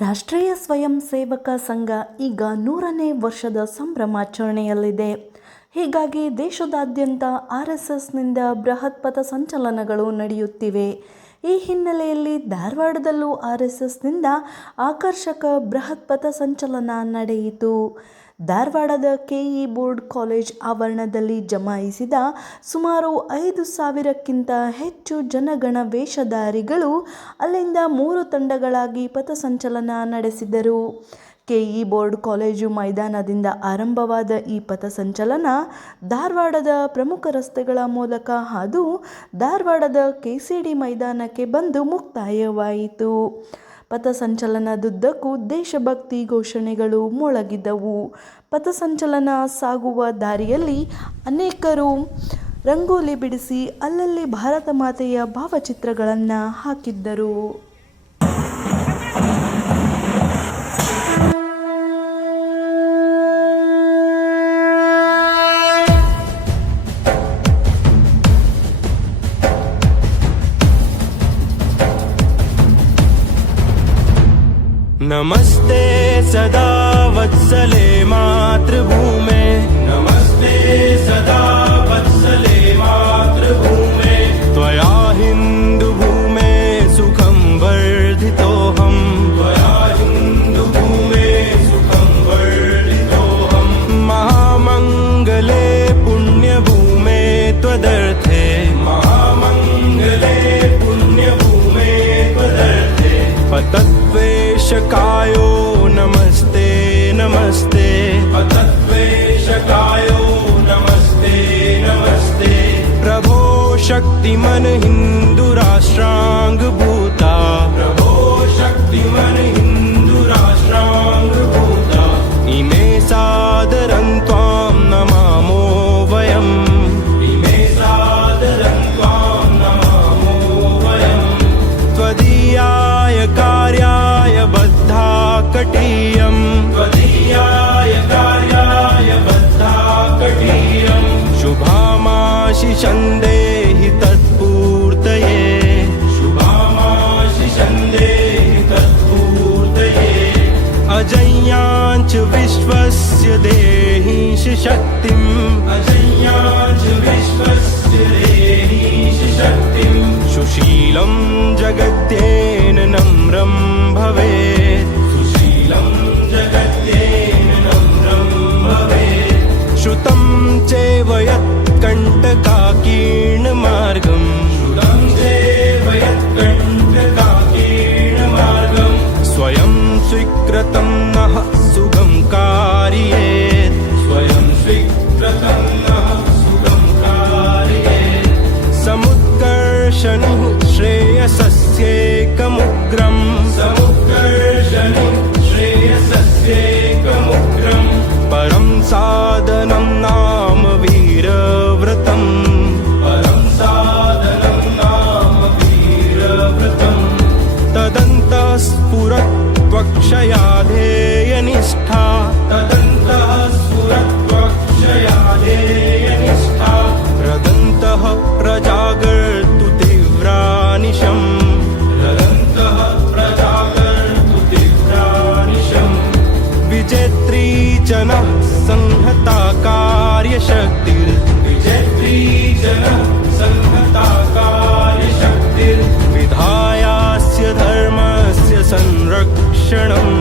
ರಾಷ್ಟ್ರೀಯ ಸ್ವಯಂ ಸೇವಕ ಸಂಘ ಈಗ ನೂರನೇ ವರ್ಷದ ಸಂಭ್ರಮಾಚರಣೆಯಲ್ಲಿದೆ ಹೀಗಾಗಿ ದೇಶದಾದ್ಯಂತ ಆರ್ ಎಸ್ ಎಸ್ನಿಂದ ಬೃಹತ್ ಪಥಸಂಚಲನಗಳು ನಡೆಯುತ್ತಿವೆ. ಈ ಹಿನ್ನೆಲೆಯಲ್ಲಿ ಧಾರವಾಡದಲ್ಲೂ ಆರ್ ಎಸ್ ಎಸ್ನಿಂದ ಆಕರ್ಷಕ ಬೃಹತ್ ಪಥ ಸಂಚಲನ ನಡೆಯಿತು. ಧಾರವಾಡದ ಕೆಇ ಬೋರ್ಡ್ ಕಾಲೇಜ್ ಆವರಣದಲ್ಲಿ ಜಮಾಯಿಸಿದ ಸುಮಾರು ಐದು ಸಾವಿರಕ್ಕಿಂತ ಹೆಚ್ಚು ಜನಗಣ ವೇಷಧಾರಿಗಳು ಅಲ್ಲಿಂದ ಮೂರು ತಂಡಗಳಾಗಿ ಪಥಸಂಚಲನ ನಡೆಸಿದರು. ಕೆಇ ಬೋರ್ಡ್ ಕಾಲೇಜು ಮೈದಾನದಿಂದ ಆರಂಭವಾದ ಈ ಪಥಸಂಚಲನ ಧಾರವಾಡದ ಪ್ರಮುಖ ರಸ್ತೆಗಳ ಮೂಲಕ ಹಾದು ಧಾರವಾಡದ ಕೆಸಿಡಿ ಮೈದಾನಕ್ಕೆ ಬಂದು ಮುಕ್ತಾಯವಾಯಿತು. ಪಥಸಂಚಲನದುದ್ದಕ್ಕೂ ದೇಶಭಕ್ತಿ ಘೋಷಣೆಗಳು ಮೊಳಗಿದ್ದವು. ಪಥಸಂಚಲನ ಸಾಗುವ ದಾರಿಯಲ್ಲಿ ಅನೇಕರು ರಂಗೋಲಿ ಬಿಡಿಸಿ ಅಲ್ಲಲ್ಲಿ ಭಾರತ ಮಾತೆಯ ಭಾವಚಿತ್ರಗಳನ್ನು ಹಾಕಿದ್ದರು. नमस्ते सदा वत्सले मातृभूमे। नमस्ते सदा वत्सले मातृभूमे। त्वया हिन्दुभूमे सुखं वर्धितोऽहम् त्वया हिन्दुभूमे सुखं वर्धितोऽहम् महामङ्गले पुण्यभूमे त्वदर्थे। महामङ्गले पुण्यभूमे त्वदर्थे पतत्वेशकायो नमस्ते नमस्ते। पतत्वेशकायो नमस्ते नमस्ते। प्रभो शक्तिमन हिन्दुराष्ट्राङ्गभूता प्रभो शक्तिमन हिन्दुराष्ट्राङ्गभूता इमे सादरं त्वां नमामो वयम्। इमे सादरं त्वां नमामो वयम्। त्वदीयाय बद्धा कटीयम्। त्वदीयाय कार्याय बद्धा कटीयम् शुभामाशिषं देहि तत्पूर्तये। शुभामाशिषं देहि तत्पूर्तये। अजय्याञ्च विश्वस्य देहि शक्तिम् अजय्याञ्च विश्वस्य देहि शक्तिम् सुशीलं जगत्येन नम्रं भवेत् स्वीकृतं नः सुगं कार्येत् स्वयं स्वीकृतं नः सुगं कार्येत् समुत्कर्षणुः श्रेयसस्येकमुग्रम् स्फुरत्वक्षयाधेयनिष्ठा तदन्तः स्फुरत्वक्षयाधेयनिष्ठा रदन्तः प्रजागर्तु तीव्रानिशम्। रदन्तः प्रजागर्तु तीव्रानिशम्। विजेत्री जनः संहता कार्यशक्तिर्। विजेत्री जनः संहता कार्यशक्तिर्विधायास्य ക്ഷണം